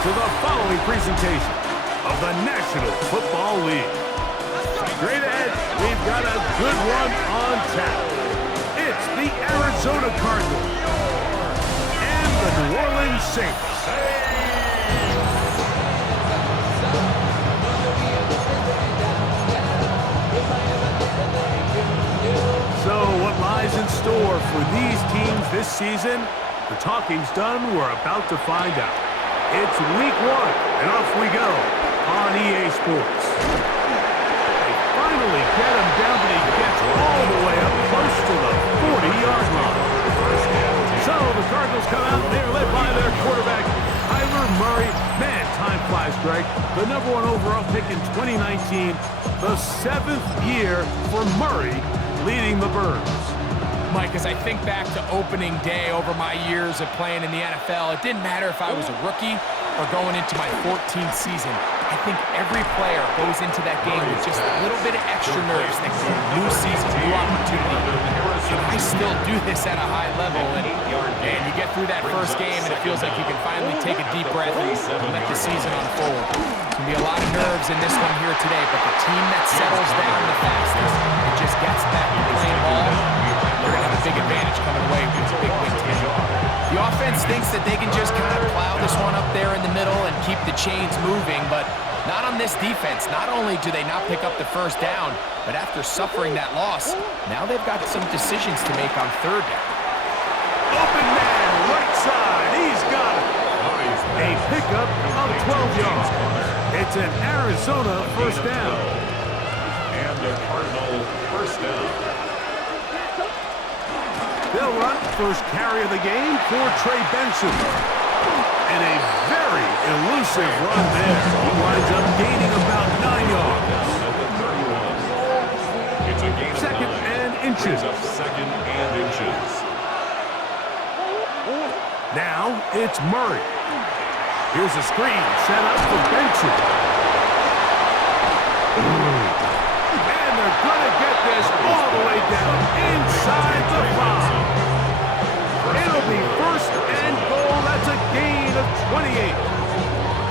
to the following presentation of the National Football League. Straight ahead, we've got a good one on tap. It's the Arizona Cardinals and the New Orleans Saints. So what lies in store for these teams this season? The talking's done. We're about to find out. It's week 1, and off we go on EA Sports. They finally get him down, but he gets all the way up close to the 40-yard line. So the Cardinals come out. They're led by their quarterback, Kyler Murray. Man, time flies, Greg. The number 1 overall pick in 2019. The 7th year for Murray leading the Birds. Mike, as I think back to opening day over my years of playing in the NFL, it didn't matter if I was a rookie or going into my 14th season. I think every player goes into that game with just a little bit of extra nerves, thinking new season, new opportunity. And I still do this at a high level, and you get through that first game, and it feels like you can finally take a deep breath and let the season unfold. There's going to be a lot of nerves in this one here today, but the team that settles down the fastest and just gets back to playing ball, they're going to have a big advantage coming away with this big win today. The offense thinks that they can just kind of plow this one up there in the middle and keep the chains moving, but not on this defense. Not only do they not pick up the first down, but after suffering that loss, now they've got some decisions to make on third down. Open man, right side, he's got it. A pickup of 12 yards. It's an Arizona first down. And the Cardinal first down. They'll run first carry of the game for Trey Benson. And a very elusive run there. He winds up gaining about 9 yards. It's a gain of 9. Second and inches. Brings up second and inches. Now it's Murray. Here's a screen set up for Benson. And they're going to get this all the way down inside the 5. It'll be first and goal. That's a gain of 28.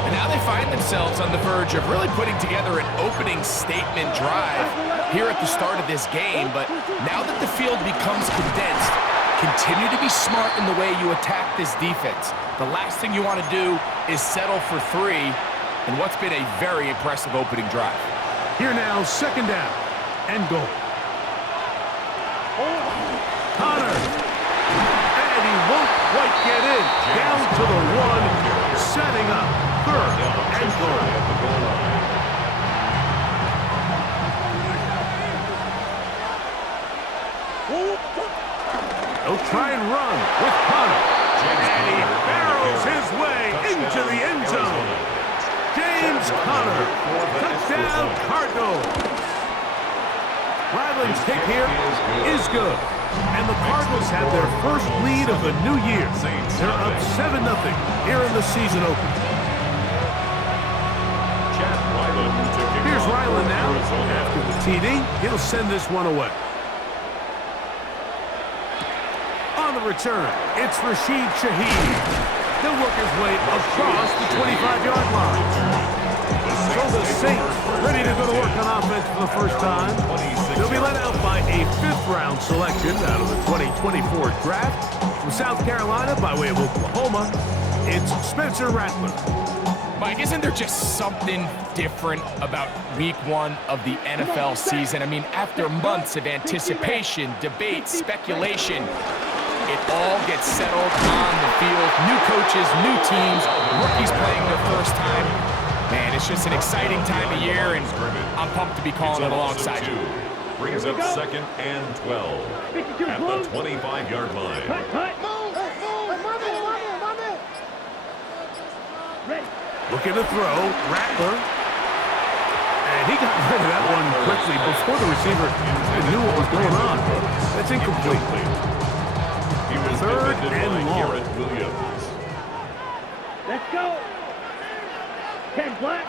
And now they find themselves on the verge of really putting together an opening statement drive here at the start of this game. But now that the field becomes condensed, continue to be smart in the way you attack this defense. The last thing you want to do is settle for 3 in what's been a very impressive opening drive. Here now, second down and goal. Connor. And he won't quite get in. Down to the 1, setting up third and goal. They'll try and run with Connor. And he barrels his way into the end zone. James Conner, touchdown Cardinals. Ryland's kick here is good. And the Cardinals have their first lead of the new year. They're up 7-0 here in the season opener. Here's Ryland now. After the TD, he'll send this one away. On the return, it's Rashid Shaheed. He'll work his way across the 25-yard line. So the Saints ready to go to work on offense for the first time. They'll be led out by a 5th-round selection out of the 2024 draft. From South Carolina by way of Oklahoma, it's Spencer Rattler. Mike, isn't there just something different about week 1 of the NFL season? I mean, after months of anticipation, debate, speculation, it all gets settled on the field. New coaches, new teams, rookies playing their first time. Man, it's just an exciting time of year, and I'm pumped to be calling it alongside you. Brings up second and 12 at the 25-yard line. Looking to throw, Rattler. And he got rid of that one quickly before the receiver even knew what was going on. That's incomplete. Third and long. Let's go. 10 black.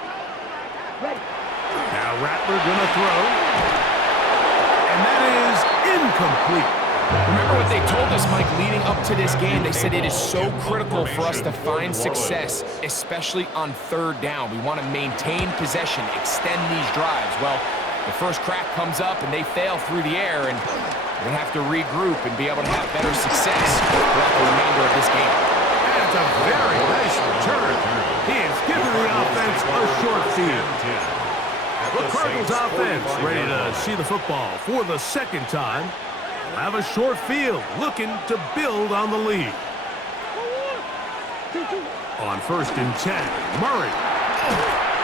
Ready. Now Rattler gonna throw. And that is incomplete. Remember what they told us, Mike, leading up to this game. They said it is so critical for us to find success, especially on third down. We want to maintain possession, extend these drives. Well, the first crack comes up and they fail through the air, and we're going to have to regroup and be able to have better success throughout the remainder of this game. And it's a very nice return. He has given the offense a short field. The Cardinals offense ready to see the football for the second time. Have a short field, looking to build on the lead. On 1st and 10, Murray.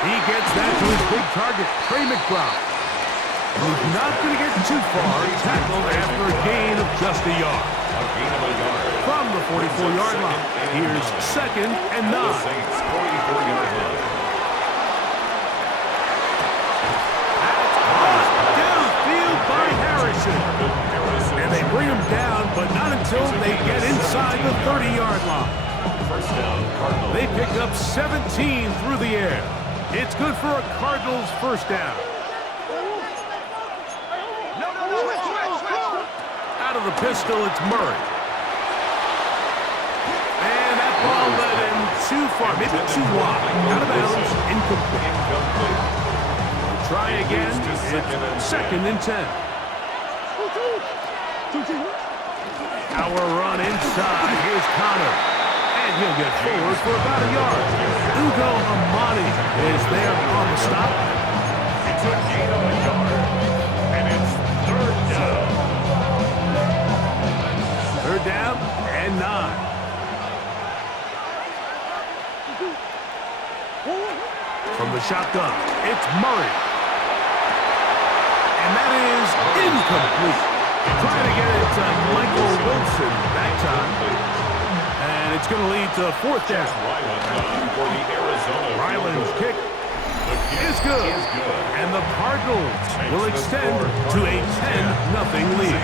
He gets that to his big target, Trey McBride. He's not going to get too far, tackled after a gain of just a yard. From the 44-yard line, here's 2nd and 9. By Harrison. And they bring him down, but not until they get inside the 30-yard line. They pick up 17 through the air. It's good for a Cardinals first down. Out of the pistol, it's Murray. And that ball led him too far, maybe too wide. Out of bounds, incomplete. Try again. It's 2nd and 10. Our run inside. Here's Connor. And he'll get forward for about a yard. Ugo Amadi is there on the stop. It's a gain of a yard. And it's 3rd down. 3rd down and 9. From the shotgun, it's Murray. And that is incomplete. Trying to get it to Michael Wilson that time. And it's going to lead to 4th down. Ryland's kick is good. And the Cardinals will extend to a 10-0 lead.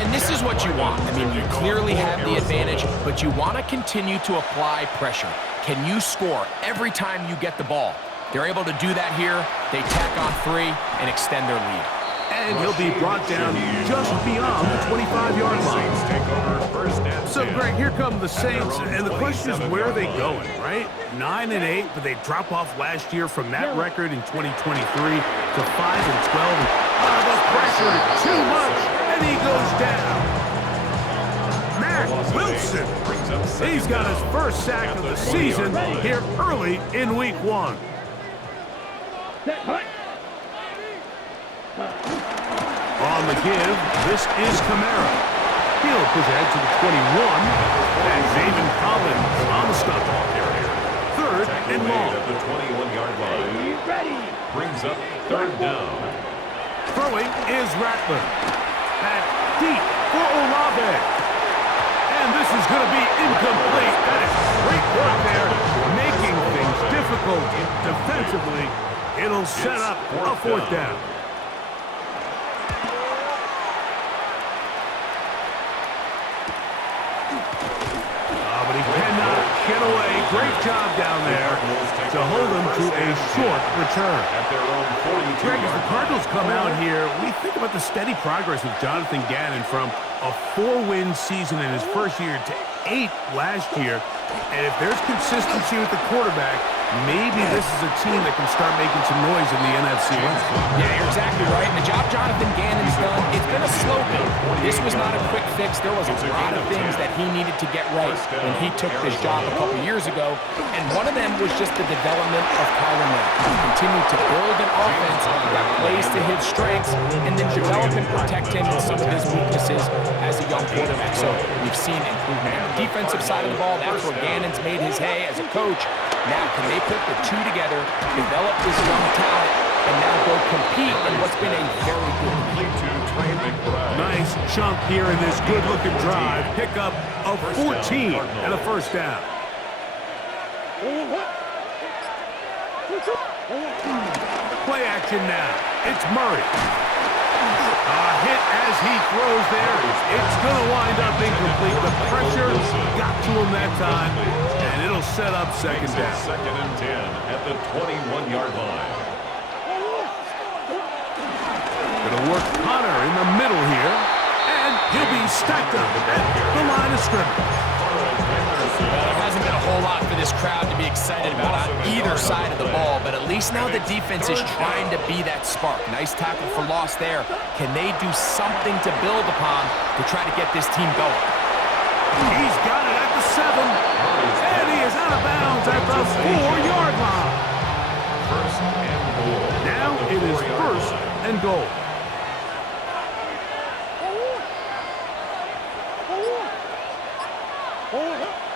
And this is what you want. I mean, you clearly have the advantage, but you want to continue to apply pressure. Can you score every time you get the ball? They're able to do that here. They tack on 3 and extend their lead. And he'll be brought down just beyond the 25-yard line. So, Greg, here come the Saints, and the question is, where are they going, right? 9-8, but they drop off last year from that record in 2023 to 5-12. The pressure, too much, and he goes down. Matt Wilson, he's got his first sack of the season here early in Week 1. On the give, this is Kamara. He'll push ahead to the 21. And Zayvon Collins on the stop. 3rd and long. At the 21-yard line. Brings up 3rd down. Throwing is Rattler. Back deep for Olave. And this is going to be incomplete. That is great work there, making things difficult defensively. It'll set up a 4th down. But he cannot get away. Great job down there to hold him to a short return. Greg, as the Cardinals come out here, we think about the steady progress with Jonathan Gannon from a 4-win season in his first year to 8 last year. And if there's consistency with the quarterback, maybe this is a team that can start making some noise in the NFC West. Yeah, you're exactly right. And the job Jonathan Gannon's done, it's been a slow build. This was not a quick fix. There was a lot of things that he needed to get right when he took this job a couple years ago. And one of them was just the development of Kyler Murray. He continued to build an offense that plays to his strengths and then develop and protect him in some of his weaknesses as a young quarterback. So we've seen improvement on the defensive side of the ball. That's where Gannon's made his hay as a coach. Now, can they put the two together, develop this young talent, and now go compete in what's been a very good league? Nice chunk here in this good-looking drive. Pick up of 14 and a 1st down. Play action now. It's Murray. A hit as he throws there. It's going to wind up incomplete. The pressure got to him that time, and it'll set up 2nd down. 2nd and 10 at the 21-yard line. Going to work Connor in the middle here, and He'll be stacked up at the line of scrimmage. Well, there hasn't been a whole lot for this crowd to be excited about on either side of the ball, but at least now the defense is trying to be that spark. Nice tackle for loss there. Can they do something to build upon to try to get this team going? He's got it at the 7, and he is out of bounds at the 4-yard line. First and goal. Now it is first and goal.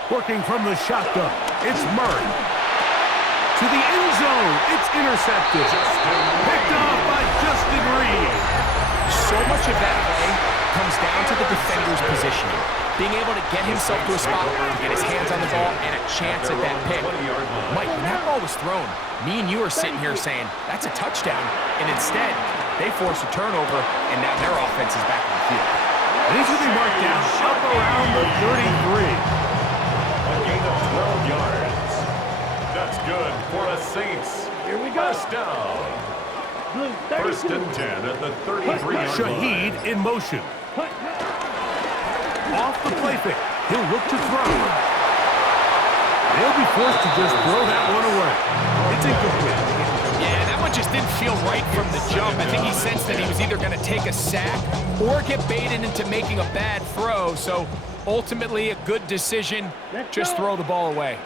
Working from the shotgun, it's Murray. To the end zone, it's intercepted. Picked off by Justin Reed. So much of that play comes down to the defender's positioning. Being able to get himself to a spot where he can get his hands on the ball and a chance at that pick. Mike, when that ball was thrown, me and you are sitting here saying, that's a touchdown. And instead, they force a turnover, and now their offense is back on the field. And he's going to be marked down up around the 33. A gain of 12 yards. That's good for the Saints. Here we go. First down. Blue, First 32. and 10 at the 33-yard Shaheed line. in motion. Off the play fake. He'll look to throw. They'll be forced to just throw that one away. It's incomplete. Yeah, that one just didn't feel right from the jump. I think he sensed that he was either going to take a sack or get baited into making a bad throw. So ultimately a good decision. Just throw the ball away.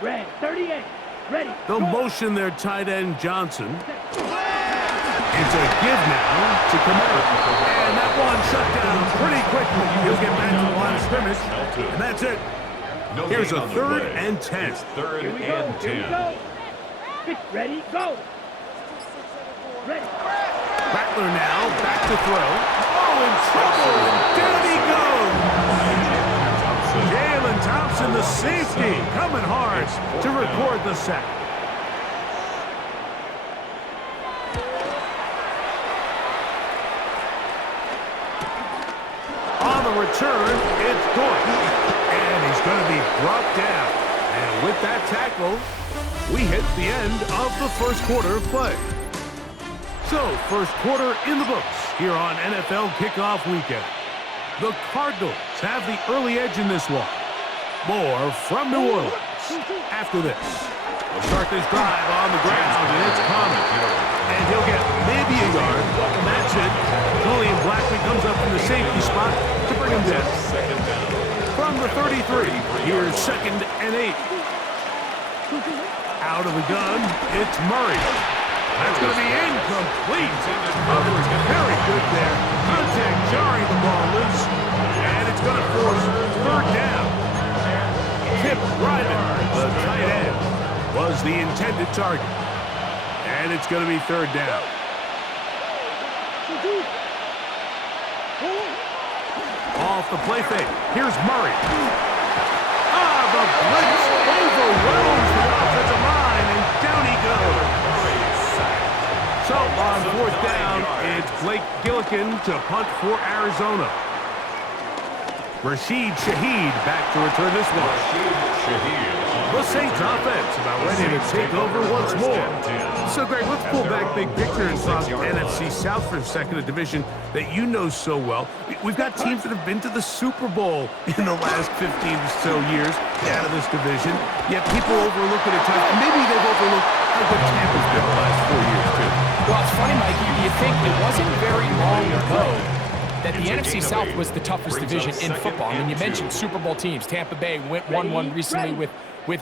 Red, 38. Ready. The motion there, tight end Johnson. It's a give now to Kamara. And that one shut down pretty quickly. He'll get back to the line of scrimmage. And that's it. No Here's gain a on the 3rd play. and 10. It's third Here we go. and Here we 10. go. Ready, go. Ready. Rattler now back to throw. Oh, in trouble. Down he goes. Jalen Thompson, the safety, coming hard to record the sack. On the return, it's Deutsch. And he's going to be brought down. And with that tackle, we hit the end of the first quarter of play. So, first quarter in the books here on NFL Kickoff Weekend. The Cardinals have the early edge in this one. More from New Orleans after this. We'll start this drive on the ground, and it's Conner. And he'll get maybe a yard. That's it. Julian Blackman comes up in the safety spot to bring him down. From the 33, here's 2nd and 8. Out of the gun, it's Murray. That's going to be incomplete. Coverage very good there. Contact jarring the ball loose. And it's going to force 3rd down. Kip Ryman, the tight end, was the intended target. And it's going to be 3rd down. Off the play fake. Here's Murray. The blitz overwhelms the offensive line, and down he goes. So on 4th down, it's Blake Gillikin to punt for Arizona. Rashid Shaheed back to return this one. The Saints offense about ready to take over once more. So, Greg, let's pull back big picture and talk NFC South for a second, a division that you know so well. We've got teams that have been to the Super Bowl in the last 15 or so years out of this division, yet people overlook it at times. And maybe they've overlooked how good Tampa's been the last 4 years, too. Well, it's funny, Mike, you think it wasn't very long ago that the NFC South was the toughest division in football. I mean, you mentioned Super Bowl teams. Tampa Bay won one recently with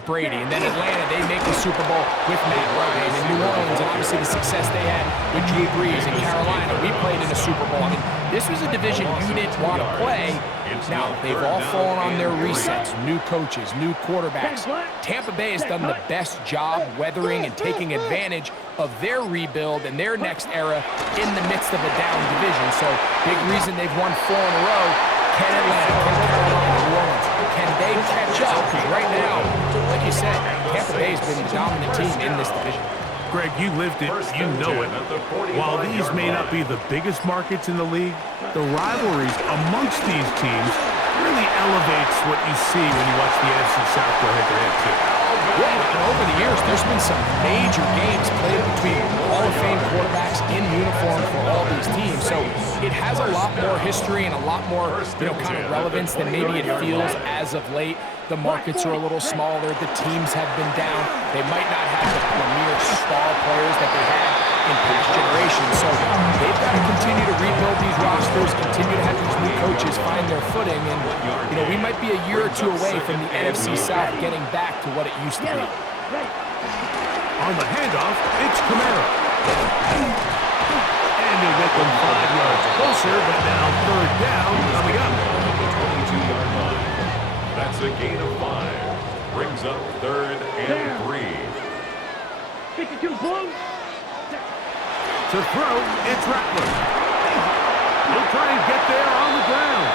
Brady, and then Atlanta, they make the Super Bowl with Matt Ryan, and New Orleans, and obviously the success they had with Drew Brees, and Carolina, we played in a Super Bowl. I mean, this was a division you didn't want to play. Now, they've all fallen on their resets, new coaches, new quarterbacks. Tampa Bay has done the best job weathering and taking advantage of their rebuild and their next era in the midst of a down division. So, big reason they've won 4 in a row. Can Atlanta, can Carolina, New Orleans, can they catch up? Because right now, like you said, Tampa Bay has been the dominant team in this division. Greg, you lived it, you know it. While these may not be the biggest markets in the league, the rivalries amongst these teams really elevates what you see when you watch the NFC South go head-to-head, too. Yeah, and over the years, there's been some major games played between Hall of Fame quarterbacks in uniform for all these teams. So it has a lot more history and a lot more, kind of relevance than maybe it feels as of late. The markets are a little smaller. The teams have been down. They might not have the premier star players that they had in past generations. So they've got to continue to rebuild these rosters, continue to have these new coaches find their footing. And, we might be a year or two away from the NFC South getting back to what it used to be. On the handoff, it's Kamara. And he'll get them 5 yards closer, but now third down coming up. The 22-yard line. That's a gain of 5. Brings up third and 3. 52 blue. To throw, it's Rattler. He'll try and get there on the ground.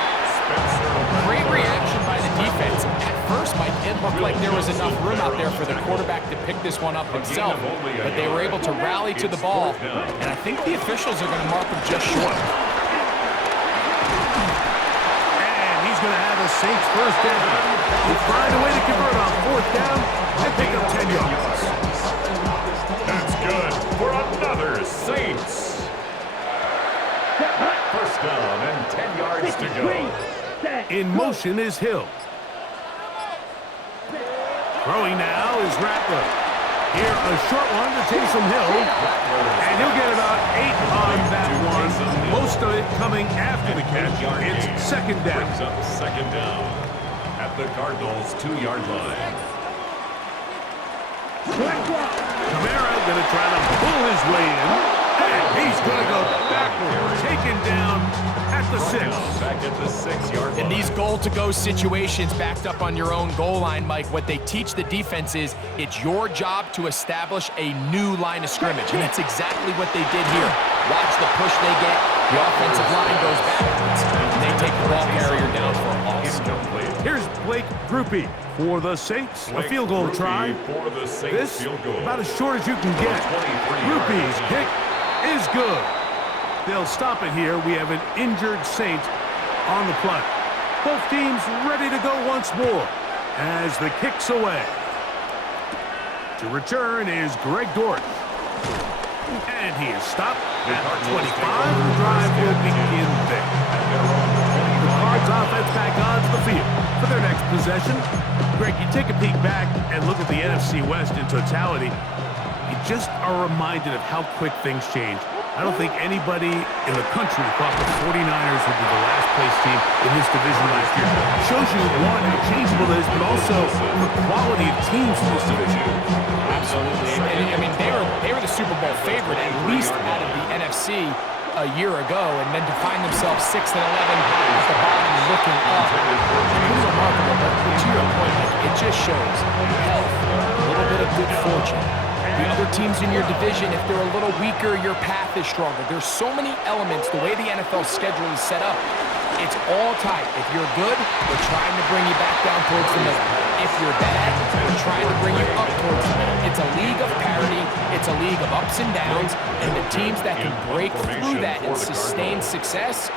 Great reaction by the defense. At first, Mike, it looked like there was enough room out there for the quarterback to pick this one up himself, but they were able to rally to the ball, and I think the officials are going to mark him just short. And he's going to have a Saints first down. He'll find a way to convert on fourth down and pick up 10 yards. That's good for another Saints. First down and 10 yards to go. In motion is Hill. Throwing now is Rattler. Here, a short one to Taysom Hill. And he'll get about 8 on that one. Most of it coming after the catch. It's second down. Brings up second down at the Cardinals' 2-yard line. Kamara going to try to pull his way in. And he's going to go backward. Taken down at the 6. Back at the 6-yard line. In these goal-to-go situations backed up on your own goal line, Mike, what they teach the defense is it's your job to establish a new line of scrimmage, and that's exactly what they did here. Watch the push they get. The offensive line goes backwards, and they take the ball carrier down for a loss. Here's Blake Grupe for the Saints. A field goal try. For the Saints This field goal. about as short as you can get. Grupe's kick is good. They'll stop it here. We have an injured Saint on the play. Both teams ready to go once more as the kick's away. To return is Greg Dortch. And he is stopped at 25. The drive will begin there. The Cards offense back onto the field for their next possession. Greg, you take a peek back and look at the NFC West in totality. You just are reminded of how quick things change. I don't think anybody in the country thought the 49ers would be the last place team in this division last year. It shows you, one, how changeable it is, but also the quality of teams in this division. Absolutely. And, I mean, they were the Super Bowl favorite, at least out of the NFC a year ago, and then to find themselves 6-11 at the bottom looking up. Pretty remarkable, but to your point, it just shows health, a little bit of good fortune. The other teams in your division, if they're a little weaker, your path is stronger. There's so many elements. The way the NFL schedule is set up, it's all tight. If you're good, we're trying to bring you back down towards the middle. If you're bad, we're trying to bring you up towards the middle. It's a league of parity. It's a league of ups and downs. And the teams that can break through that and sustain success,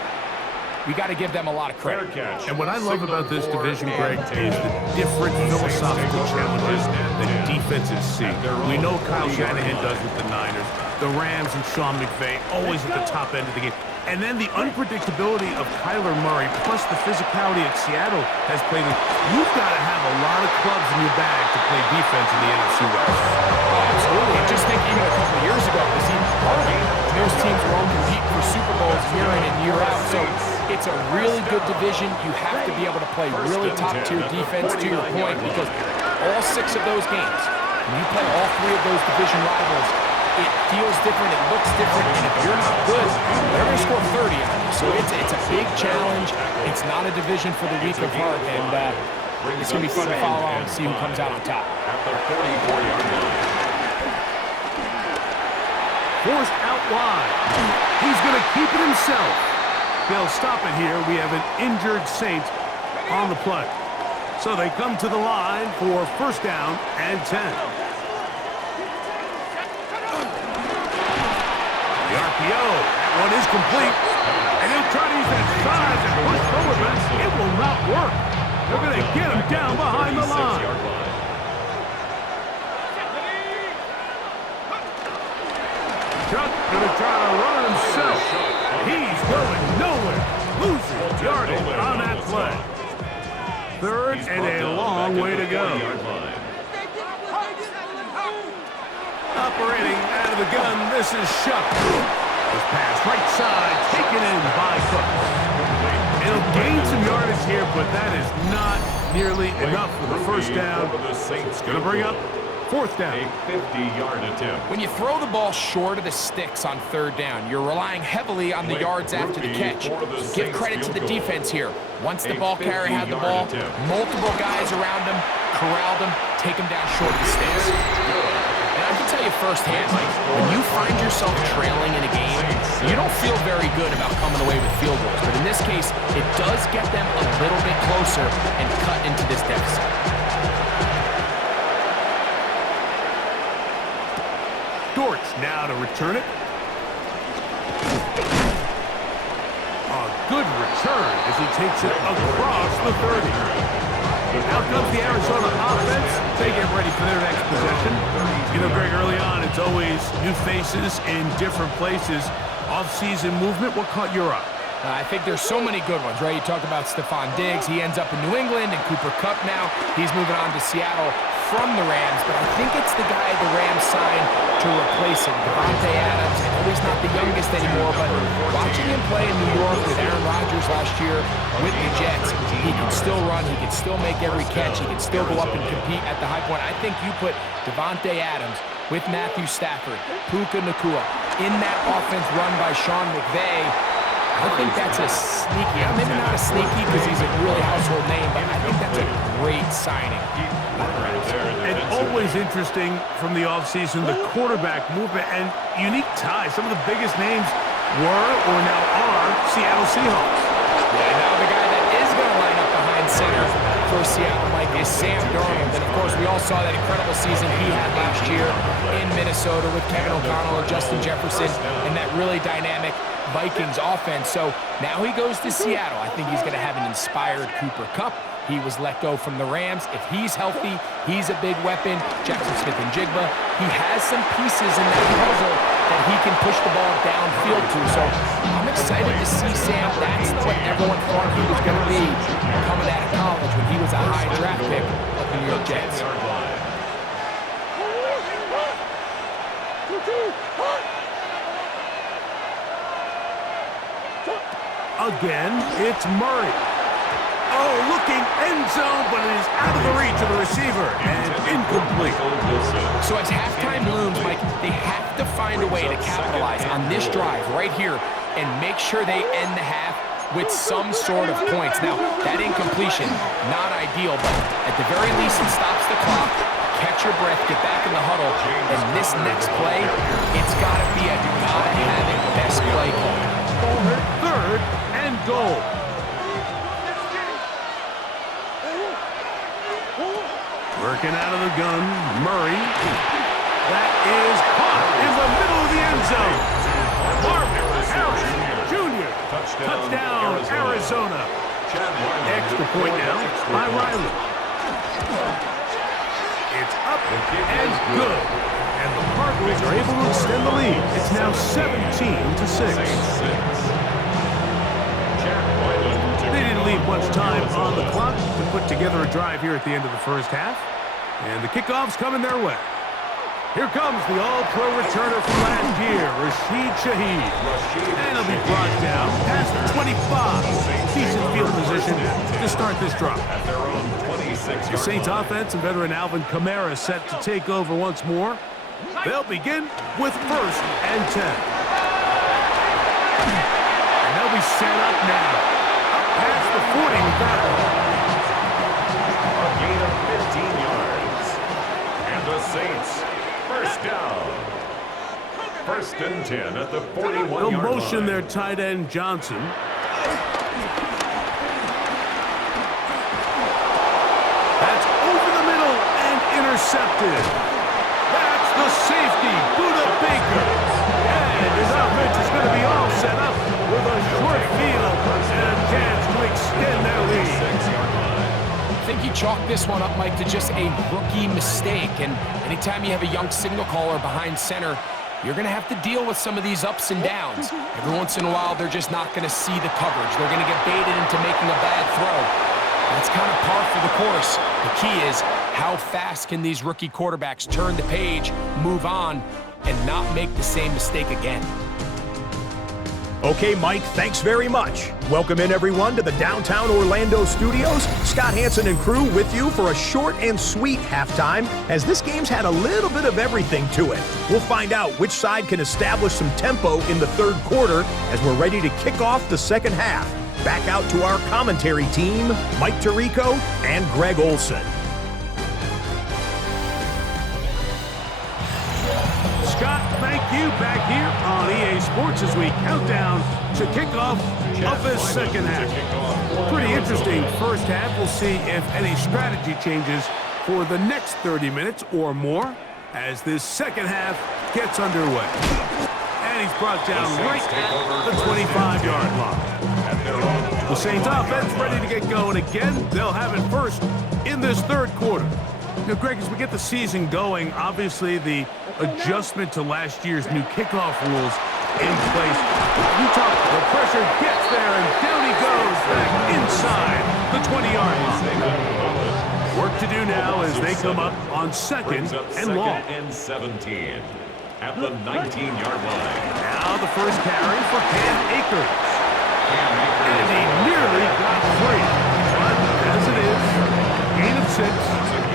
we got to give them a lot of credit. And what I love about this division, Greg, is the different philosophical challenges that defenses see. We know Kyle Shanahan does with the Niners. The Rams and Sean McVay always at the top end of the game. And then the unpredictability of Kyler Murray, plus the physicality that Seattle has played in. You've got to have a lot of clubs in your bag to play defense in the NFC West. Oh, absolutely. And just think even a couple of years ago, it was even harder. Those teams were all competing for Super Bowls year in and year out. So it's a really good division. You have to be able to play really top-tier defense, to your point, because all 6 of those games, when you play all 3 of those division rivals, it feels different, it looks different, and if you're not good, they're going to score 30 on you. So it's a big challenge. It's not a division for the weak of heart, and it's going to be fun to follow on and see who comes out on top. At the 44-yard line. Forced out wide. He's going to keep it himself. They'll stop it here. We have an injured Saint on the play. So they come to the line for first down and 10. The RPO, that one is complete. And he'll try to use that size and push forward, but it will not work. They're going to get him down behind the line. Chuck gonna try to run himself. He's going nowhere. Loses yardage on that play. Third and a long way to go. Operating out of the gun, this is Shuck. This pass right side, taken in by Cook. It'll gain some yardage here, but that is not nearly enough for the first down. It's going to bring up fourth down. A 50-yard attempt. When you throw the ball short of the sticks on third down, you're relying heavily on the yards after the catch. So give credit to the defense here. Once the ball carrier had the ball, multiple guys around him, corralled him, take him down short of the sticks. And I can tell you firsthand, when you find yourself trailing in a game, you don't feel very good about coming away with field goals. But in this case, it does get them a little bit closer and cut into this deficit. Dortch now to return it. A good return as he takes it across the 30. Out comes the Arizona offense. They get ready for their next possession. You know, Greg, early on, it's always new faces in different places. Off-season movement, what caught your eye? I think there's so many good ones, right? You talk about Stephon Diggs. He ends up in New England, and Cooper Kupp now. He's moving on to Seattle from the Rams, but I think it's the guy the Rams signed to replace him, Davante Adams. I know he's not the youngest anymore, but watching him play in New York with Aaron Rodgers last year with the Jets, he can still run, he can still make every catch, he can still go up and compete at the high point. I think you put Davante Adams with Matthew Stafford, Puka Nacua, in that offense run by Sean McVay. I think that's a sneaky, maybe not a sneaky because he's a really household name, but I think that's a great signing. And always interesting from the offseason, the quarterback movement and unique ties. Some of the biggest names were or now are Seattle Seahawks. Yeah, now the guy that is going to line up behind center for Seattle, Mike, is Sam Darnold. And, of course, we all saw that incredible season he had last year in Minnesota with Kevin O'Connell and Justin Jefferson and that really dynamic Vikings offense. So now he goes to Seattle. I think he's going to have an inspired Cooper Kupp. He was let go from the Rams. If he's healthy, he's a big weapon. Jackson Smith and Jigba, he has some pieces in that puzzle that he can push the ball downfield to. So I'm excited to see Sam. That's what everyone thought he was going to be coming out of college when he was a high draft pick of the New York Jets. Again, it's Murray. Oh, looking end zone, but it is out of the reach of the receiver and incomplete. So as halftime looms, Mike, they have to find a way to capitalize on this drive right here and make sure they end the half with some sort of points. Now, that incompletion, not ideal, but at the very least, it stops the clock. Catch your breath, get back in the huddle, and this next play, it's got to be a gotta-have-it best play call. Third and goal. Working out of the gun, Murray. That is caught in the middle of the end zone. Marvin Harrison Jr. Touchdown, Arizona. Extra point now by Riley. It's up and good. And the Cardinals are able to extend the lead. It's now 17-6. They didn't leave much time on the clock to put together a drive here at the end of the first half. And the kickoff's coming their way. Here comes the all-pro returner from last year, Rashid Shaheed. And he'll be brought down past the 25. Decent field position to start this drive. The Saints offense and veteran Alvin Kamara set to take over once more. They'll begin with 1st and 10. And they'll be set up now. Up past the 40 with that one. A gain of 15 yards. And the Saints, first down. 1st and 10 at the 41-yard line. They'll motion their tight end, Johnson. That's over the middle and intercepted. That's the safety, Buda Baker. And his offense is going to be all set up with a short field and a chance to extend their lead. I think you chalk this one up, Mike, to just a rookie mistake. And anytime you have a young signal caller behind center, you're going to have to deal with some of these ups and downs. Every once in a while, they're just not going to see the coverage. They're going to get baited into making a bad throw. That's kind of par for the course. The key is, how fast can these rookie quarterbacks turn the page, move on, and not make the same mistake again? Okay, Mike, thanks very much. Welcome in, everyone, to the downtown Orlando studios. Scott Hansen and crew with you for a short and sweet halftime, as this game's had a little bit of everything to it. We'll find out which side can establish some tempo in the third quarter as we're ready to kick off the second half. Back out to our commentary team, Mike Tirico and Greg Olson. Scott, thank you. Back here on EA Sports as we count down to kickoff of this second half. Pretty interesting first half. We'll see if any strategy changes for the next 30 minutes or more as this second half gets underway. And he's brought down right at the 25-yard line. The Saints offense ready to get going again. They'll have it first in this third quarter. Now, Greg, as we get the season going, obviously the adjustment to last year's new kickoff rules in place. You talk, the pressure gets there, and down he goes back inside the 20-yard line. Work to do now as they come up on second and long. And 17 at the 19-yard line. Now the first carry for Cam Akers. And he nearly got free. But as it is, gain of 6.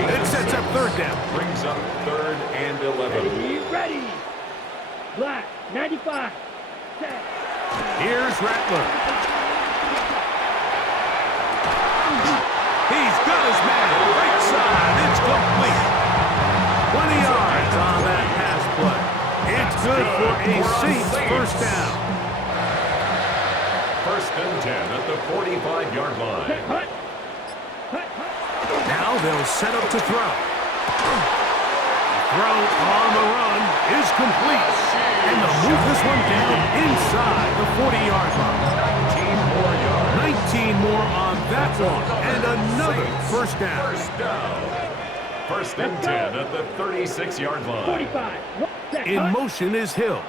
It sets up third down. Brings up third and 11. Ready. Black, 95. Set. Here's Rattler. He's got his man right side. It's complete. 20 yards on that pass play. It's good for a Saints first down. First and 10 at the 45-yard line. Now they'll set up to throw. Throw on the run is complete. And they'll move this one down inside the 40-yard line. 19 more on that one. And another first down. First and 10 at the 36-yard line. 45. In motion is Hill.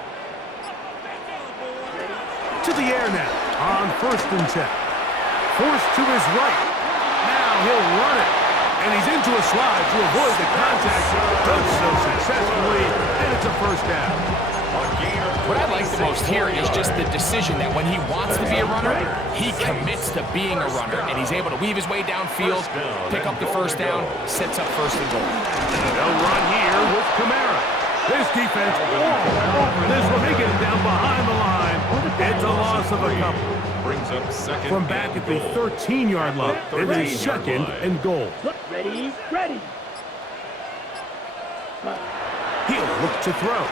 To the air now on first and 10. Forced to his right. Now he'll run it. And he's into a slide to avoid the contact. Does so successfully, and it's a first down. What I like the most here is just the decision that when he wants to be a runner, he commits to being a runner, and he's able to weave his way downfield, pick up the first down, sets up first and goal. They'll run here with Kamara. This defense all over this one. They get him down behind the line. It's a loss of a couple. Brings up second. From back at the 13-yard line, it is second and goal. Ready, ready. He'll look to throw.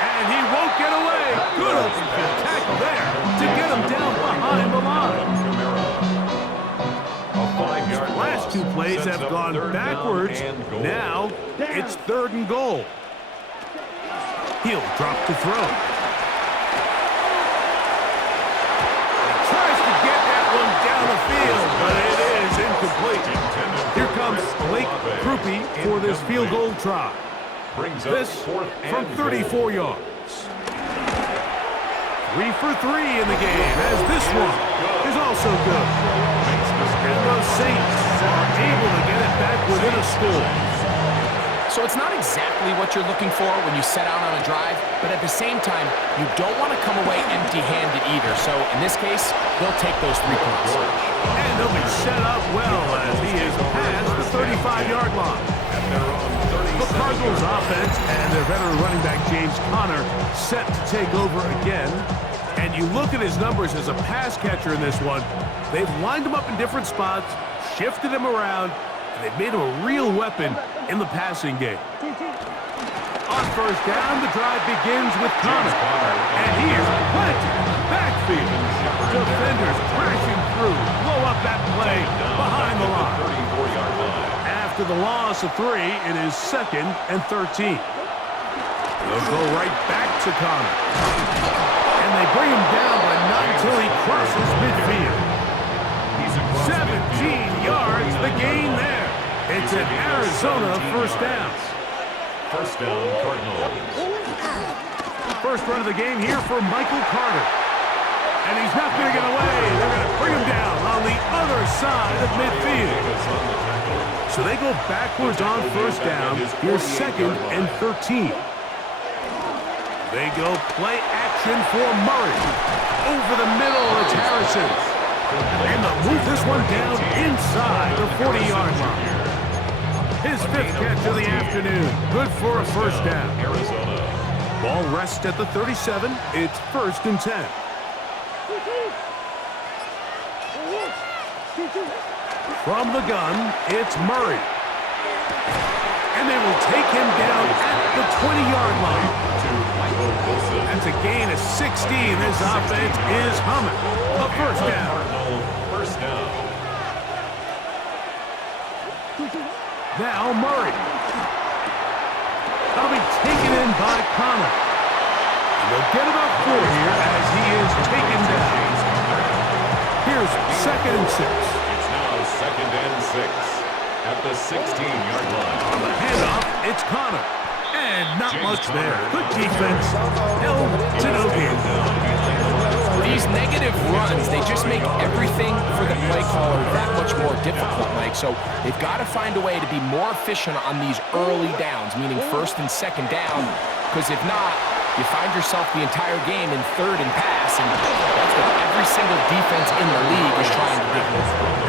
And he won't get away. Good open field tackle there to get him down behind the line. Last two plays have gone backwards. Now it's third and goal. He'll drop to throw. He tries to get that one down the field, but it is incomplete. Here comes Blake Krupe for this field goal try. This from 34 yards. 3 for 3 in the game, as this one is also good. And the Saints are able to get it back within a score. So it's not exactly what you're looking for when you set out on a drive, but at the same time, you don't want to come away empty-handed either. So in this case, they'll take those 3 points. And they'll be set up well as he is past the 35-yard line. The Cardinals offense and their veteran running back James Conner set to take over again. And you look at his numbers as a pass catcher in this one. They've lined him up in different spots, shifted him around, and they've made him a real weapon in the passing game. On first down, the drive begins with Conner. And he is planted in the backfield. Defenders crashing through, blow up that play behind the line. After the loss of 3, it is second and 13. They'll go right back to Conner. And they bring him down, but not until he crosses midfield. 17 yards, the gain there. It's an Arizona first down. First down, Cardinals. First run of the game here for Michael Carter. And he's not going to get away. They're going to bring him down on the other side of midfield. So they go backwards on first down. Here's 2nd and 13. They go play action for Murray. Over the middle, it's Harrison. And they'll move this one down inside the 40-yard line. His 5th catch of the afternoon. Good for a first down. Ball rests at the 37. It's 1st and 10. From the gun, it's Murray. And they will take him down at the 20-yard line. That's a gain of 16. This offense is humming. A first down. First down. Now Murray. That'll be taken in by Connor. And they'll get about 4 here as he is taken down. Here's 2nd and 6. It's now 2nd and 6 at the 16-yard line. On the handoff, it's Connor. And not much there. Good defense. Held to no gain. These negative runs, they just make everything for the play caller that much more difficult, Mike. So they've got to find a way to be more efficient on these early downs, meaning 1st and 2nd down, because if not, you find yourself the entire game in 3rd and pass, and that's what every single defense in the league is trying to do.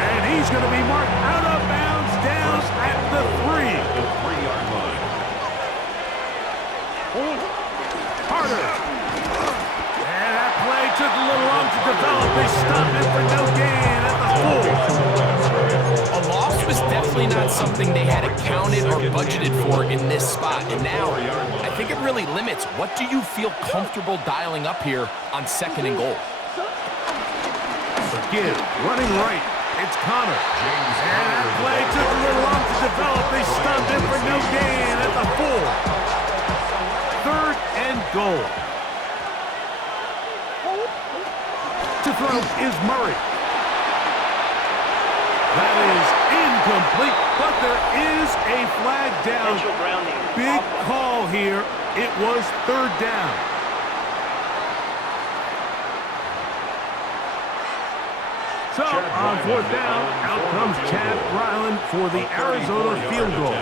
And he's going to be marked out of bounds down at the 3. The 3-yard line. Carter. And that play took a little long to develop. They stopped it for no gain at the 4. A loss was definitely not something they had accounted or budgeted for in this spot. And now, I think it really limits what do you feel comfortable dialing up here on 2nd and goal. Again, running right. It's Connor. And that play took a little long to develop. They stopped it for no gain at the 4. 3rd and goal. To throw is Murray. That is incomplete, but there is a flag down. Big call here. It was 3rd down. So, on 4th down, out comes Chad Ryland for the Arizona field goal.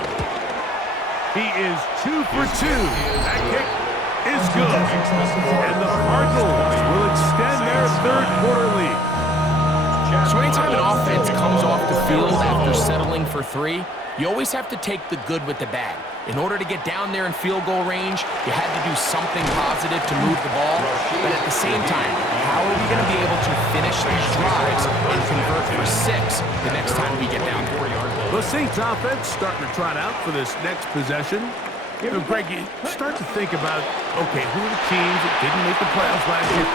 He is 2 for 2. That kick is good. And the Cardinals will extend their 3rd quarter lead. So anytime an offense comes off the field after settling for 3, you always have to take the good with the bad. In order to get down there in field goal range, you had to do something positive to move the ball. But at the same time, how are we going to be able to finish these drives and convert for 6 the next time we get down there? The Saints offense starting to trot out for this next possession. You know, Greg, you start to think about, okay, who are the teams that didn't make the playoffs last year?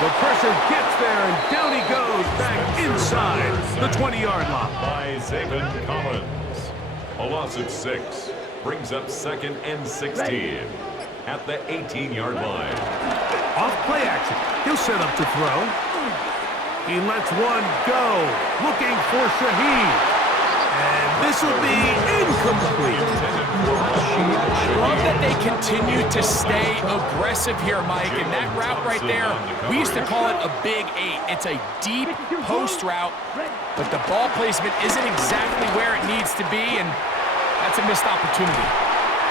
The pressure gets there, and down he goes back inside the 20-yard line. By Zayvon Collins. A loss of 6 brings up 2nd and 16 at the 18-yard line. Off play action. He'll set up to throw. He lets one go, looking for Shaheed. And this will be incomplete. I love that they continue to stay aggressive here, Mike. And that route right there, we used to call it a big 8. It's a deep post route, but the ball placement isn't exactly where it needs to be, and that's a missed opportunity.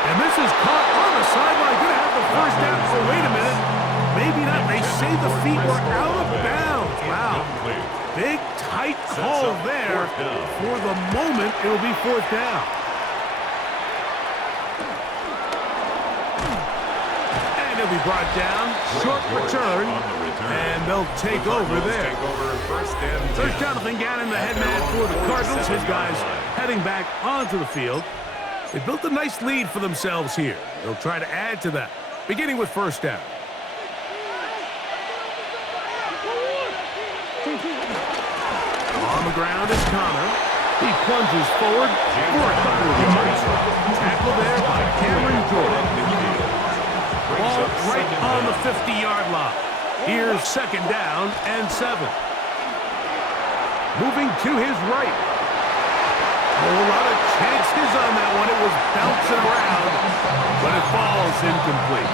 And this is caught on the sideline. Going to have the first down. Oh, wait a minute. Maybe not. They say the feet were out of bounds. Wow. Big, tight call there. For the moment, it'll be 4th down. And it'll be brought down. Short return. And they'll take over there. There's Jonathan Gannon, the head man for the Cardinals. His guys heading back onto the field. They built a nice lead for themselves here. They'll try to add to that, beginning with 1st down. On the ground is Connor. He plunges forward for a couple of yards. Tackled there by Cameron Jordan. Ball right on the 50-yard line. Here's 2nd down and 7. Moving to his right. A whole lot of chances on that one. It was bouncing around. is incomplete.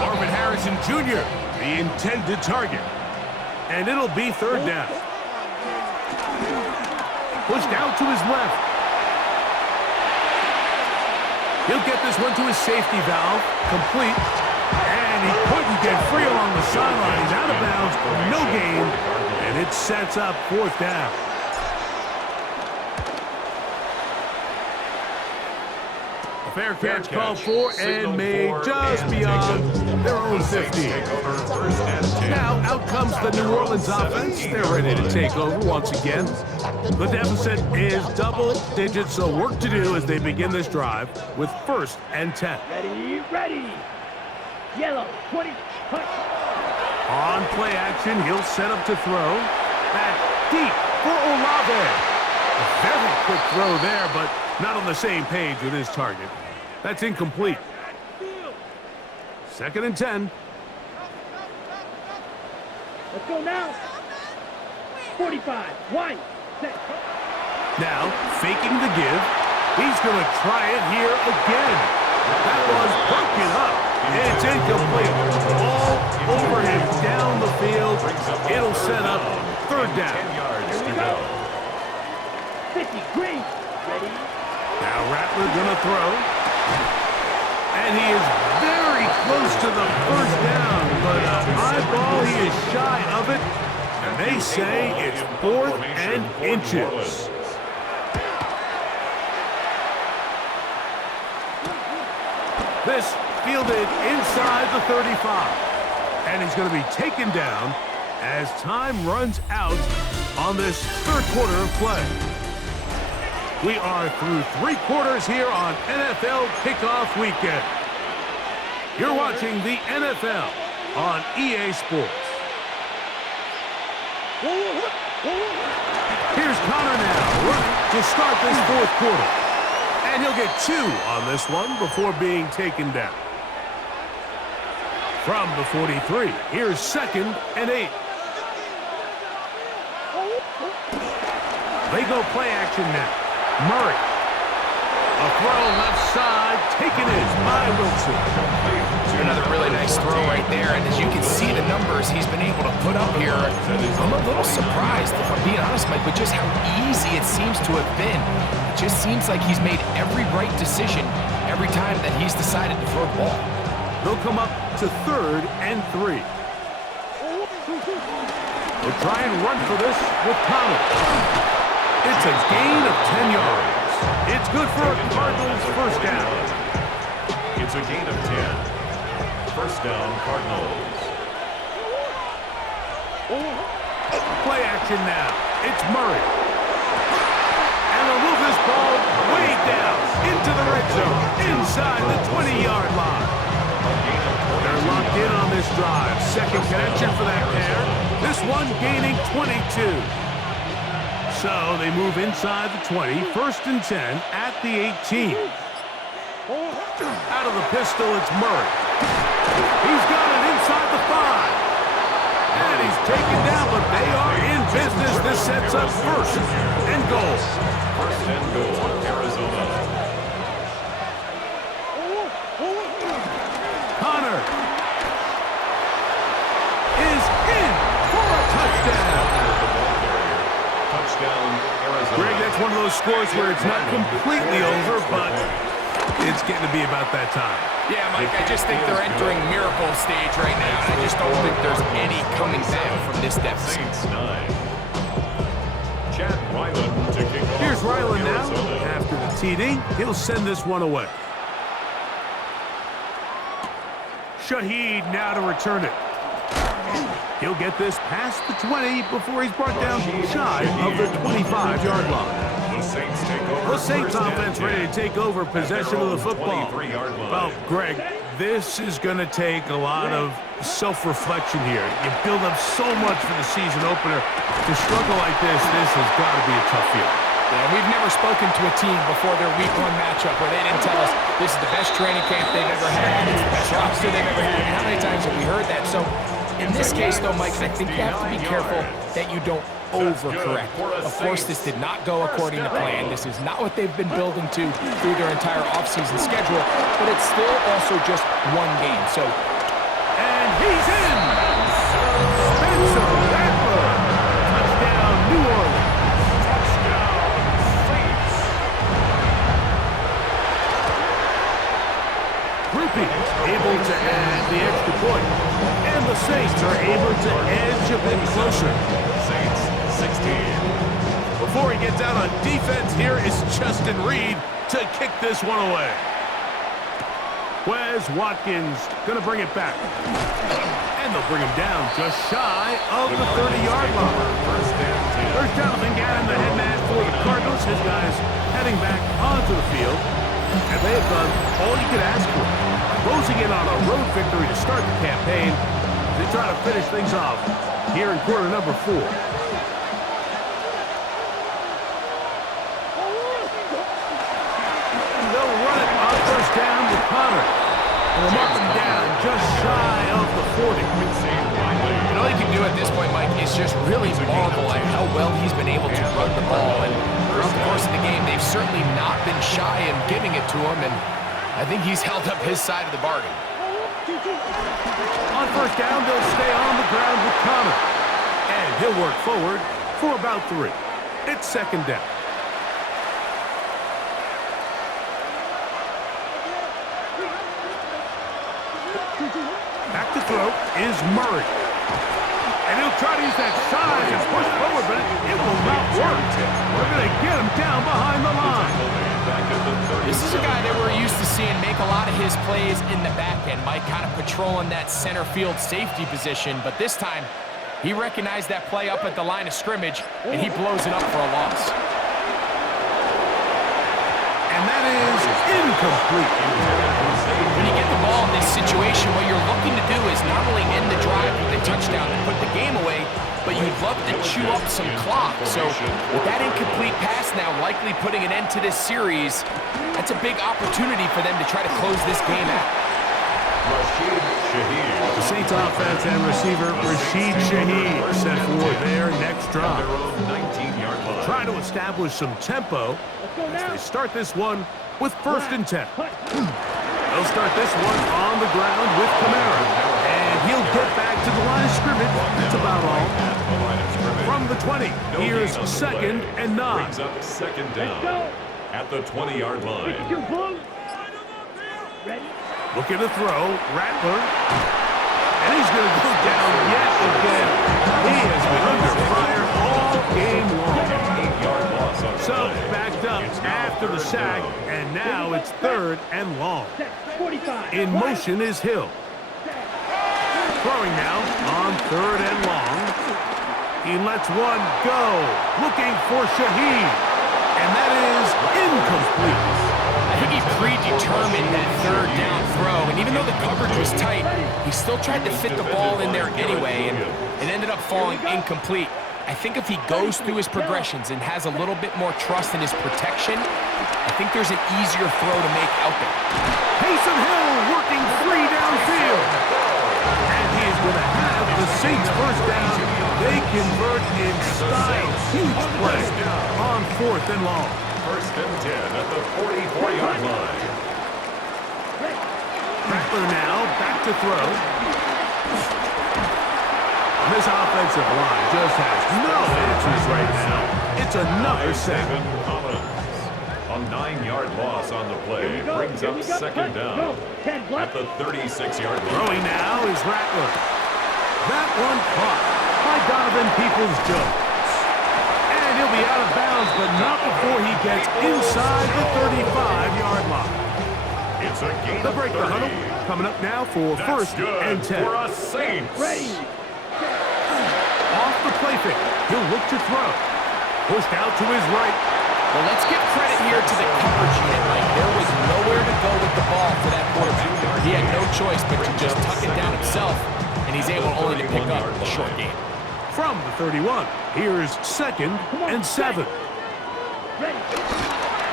Marvin Harrison Jr., the intended target. And it'll be third down. Pushed out to his left. He'll get this one to his safety valve. Complete. And he couldn't get free along the sideline. He's out of bounds. No gain. And it sets up fourth down. A fair catch called for and made just beyond their own 15. Now, out comes the New Orleans offense. They're ready to take over once again. The deficit is double digits, so work to do as they begin this drive with 1st and 10. Ready, ready. Yellow, 20, push. On play action, he'll set up to throw. Back deep for Olave. A very quick throw there, but not on the same page with his target. That's incomplete. 2nd and 10. Let's go now. 45, wide, set. Now, faking the give. He's going to try it here again. That was broken up. It's incomplete. All over him down the field. It'll set up 3rd down. 10 yards to go. 50, green. Ready. Now Rattler going to throw. And he is very close to the 1st down, but high ball, he is shy of it. And they say it's 4th and inches. This fielded inside the 35. And he's going to be taken down as time runs out on this 3rd quarter of play. We are through 3 quarters here on NFL Kickoff Weekend. You're watching the NFL on EA Sports. Here's Connor now, running to start this 4th quarter. And he'll get 2 on this one before being taken down. From the 43, here's 2nd and 8. They go play action now. Murray. A throw left side, taken in by Wilson. Another really nice throw right there, and as you can see the numbers he's been able to put up here, I'm a little surprised, if I'm being honest, Mike, with just how easy it seems to have been. It just seems like he's made every right decision every time that he's decided to throw the ball. They'll come up to 3rd and 3. They'll try and run for this with Connor. It's a gain of 10 yards. It's good for a Cardinals 1st down. It's a gain of 10. 1st down, Cardinals. Play action now. It's Murray. And they'll move this ball way down into the red zone, inside the 20-yard line. They're locked in on this drive. 2nd connection for that pair. This one gaining 22. So they move inside the 20, 1st and 10 at the 18. Out of the pistol, it's Murray. He's got it inside the 5. And he's taken down, but they are in business. This sets up 1st and goal. 1st and goal, Arizona. Connor is in for a touchdown. Touchdown, Arizona. Greg, that's one of those scores where it's not completely over, but it's getting to be about that time. Yeah, Mike, I just think they're entering miracle stage right now, and I just don't think there's any coming down from this deficit. Saints 9. Chad Ryland to kick off. Here's Ryland now. Arizona. After the TD, he'll send this one away. Shaheed now to return it. He'll get this past the 20 before he's brought down shy of the 25-yard line. The Saints take over. The Saints 1st and offense 10. ready to take over possession of the football. 23-yard line. Well, Greg, this is going to take a lot of self-reflection here. You build up so much for the season opener. To struggle like this has got to be a tough year. Yeah, we've never spoken to a team before their week 1 matchup where they didn't tell us this is the best training camp they've ever had, it's the best roster they've ever had. How many times have we heard that? So In this case, though, Mike, I think you have to be careful that you don't overcorrect. Of course, this did not go according to plan. This is not what they've been building to through their entire offseason schedule, but it's still also just one game. So, and he's in! Spencer Rattler! Touchdown, New Orleans! Rupi able to add the extra point. And the Saints are able to edge a bit closer. Saints 16. Before he gets out on defense, here is Justin Reed to kick this one away. Wes Watkins going to bring it back. And they'll bring him down just shy of the 30-yard line. There's Jonathan Gannon, the head man for the Cardinals. His guys heading back onto the field. And they have done all you could ask for. Closing in on a road victory to start the campaign. They try to finish things off here in quarter number 4. They'll run it on first down with Connor. And they'll mark him down just shy of the 40. and all you can do at this point, Mike, is just really marvel at how well he's been able to run the ball. And throughout the course of the game, they've certainly not been shy in giving it to him, and I think he's held up his side of the bargain. On first down, they'll stay on the ground with Connor. And he'll work forward for about 3. It's second down. Back to throw is Murray. And he'll try to use that size and push forward, but it will not work. We're going to get him down behind the line. This is a guy that we're used to seeing make a lot of his plays in the back end, Mike, kind of patrolling that center field safety position. But this time, he recognized that play up at the line of scrimmage, and he blows it up for a loss. And that is incomplete. When you get the ball in this situation, what you're looking to do is not only end the drive with a touchdown and put the game away, but you'd love to chew up some clock. So with that incomplete pass now likely putting an end to this series, that's a big opportunity for them to try to close this game out. The Saints offense and receiver Rashid Shaheed set for their next drive. Try to establish some tempo as they start this one with first and 10. They'll start this one on the ground with Kamara. And he'll get back to the line of scrimmage. That's about all. From the 20, here's second and 9. Brings up second down at the 20-yard line. Looking to throw, Rattler. And he's going to go down yet again. He has been under fire all game long. So backed up after the sack, and now it's third and long. In motion is Hill. Throwing now on third and long. He lets one go, looking for Shaheed. And that is incomplete. I think he predetermined that third down throw, and even though the coverage was tight, he still tried to fit the ball in there anyway, and it ended up falling incomplete. I think if he goes through his progressions and has a little bit more trust in his protection, I think there's an easier throw to make out there. Taysom Hill working free downfield. And he is going to have the Saints first down. They convert in style. Huge play on fourth and long. First and 10 at the 44-yard line. Rattler now back to throw. This offensive line just has no answers right now. It's another sack. A 9-yard loss on the play brings up second down at the 36-yard line. Throwing now is Rattler. That one caught by Donovan Peoples-Jones. And he'll be out of bounds, but not before he gets inside the 35-yard line. It's a gain They'll break the of 30. huddle. Coming up now for That's first good and 10. for a Saints. Ready. Off the play fake. He'll look to throw. Pushed out to his right. Well, let's give credit here to the coverage unit, Mike. There was nowhere to go with the ball for that quarterback. He had no choice but to just tuck it down himself, and he's able only to pick up the short game. From the 31, here's second and 7.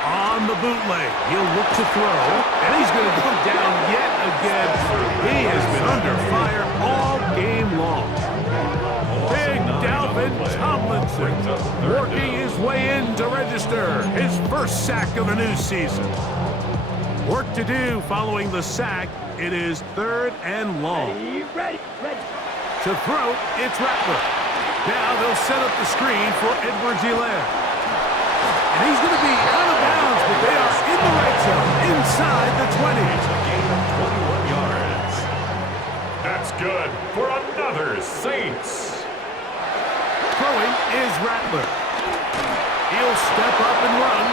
On the bootleg, he'll look to throw, and he's going to go down yet again. He has been under fire all game long. Alvin Tomlinson, working his way in to register his first sack of the new season. Work to do following the sack. It is 3rd and long. Ready. To throw, it's Rattler. Now they'll set up the screen for Edwards-Helaire. And he's going to be out of bounds, but they are in the red zone, inside the 20. It's a gain of 21 yards. That's good for another Saints. Throwing is Rattler. He'll step up and run.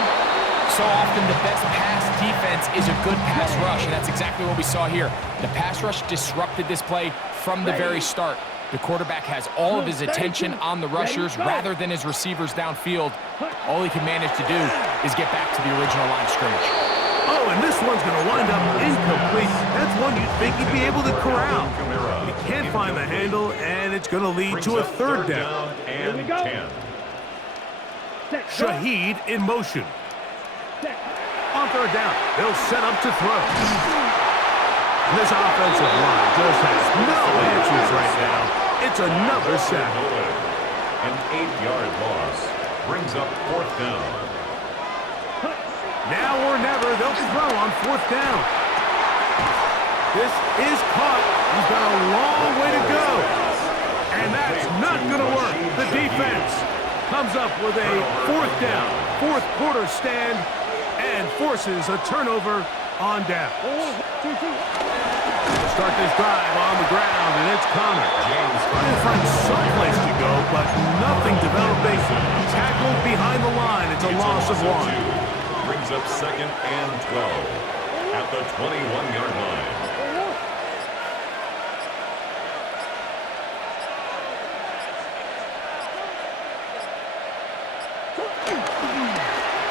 So often the best pass defense is a good pass rush, and that's exactly what we saw here. The pass rush disrupted this play from the very start. The quarterback has all of his attention on the rushers rather than his receivers downfield. All he can manage to do is get back to the original line of scrimmage. Oh, and this one's going to wind up incomplete. That's one you'd think he'd be able to corral. He can't find the handle, and it's going to lead to a 3rd down. And 10. Shaheed in motion. On 3rd down, they'll set up to throw. This offensive line just has no answers right now. It's another sack. An 8-yard loss brings up 4th down. Now or never, they'll throw on 4th down. This is caught. He's got a long way to go. And that's not going to work. The defense comes up with a 4th down, 4th quarter stand, and forces a turnover on down. Start this drive on the ground, and it's Connor. James trying to find someplace to go, but nothing developing. Tackled behind the line. It's a loss of 1. Brings up 2nd and 12 at the 21-yard line.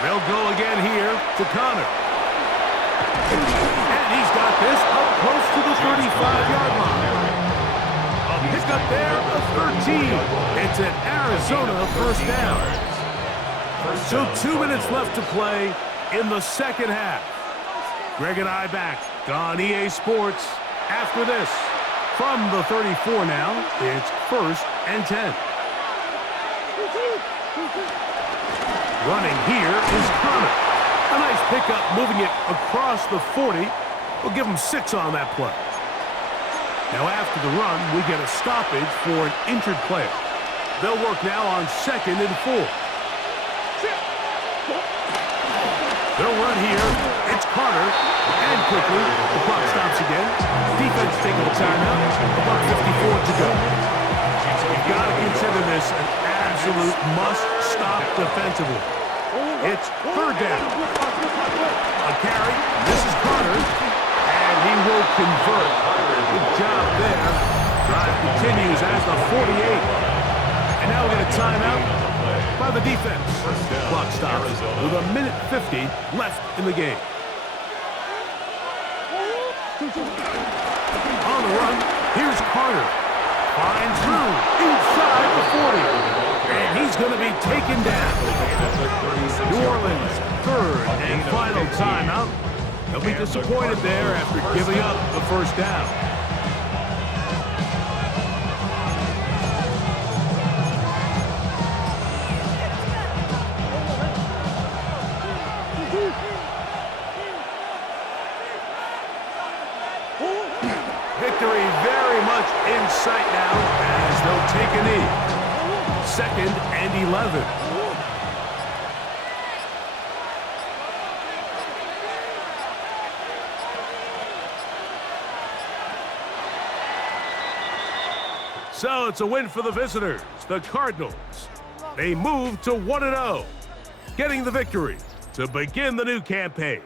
They'll go again here to Connor. And he's got this up close to the 35-yard line. A pickup there of 13. It's an Arizona 1st down. So 2 minutes left to play in the 2nd half. Greg and I back on EA Sports after this. From the 34 now, it's 1st and 10. Running here is Connor. A nice pickup, moving it across the 40. We'll give him 6 on that play. Now after the run, we get a stoppage for an injured player. They'll work now on 2nd and 4. They'll run here. It's Carter. And quickly, the clock stops again. Defense taking a timeout. About 54 to go. You've got to consider this an absolute must-stop defensively. It's 3rd down. A carry. This is Carter. And he will convert. Good job there. Drive continues as the 48. And now we get a timeout by the defense. Clock stops with 1:50 left in the game. On the run, here's Carter. Finds room inside the 40. And he's going to be taken down. New Orleans, 3rd and final timeout. They'll be disappointed there after giving up the 1st down. Victory very much in sight now as they'll take a knee. 2nd and 11. So it's a win for the visitors, the Cardinals. They move to 1-0, getting the victory to begin the new campaign.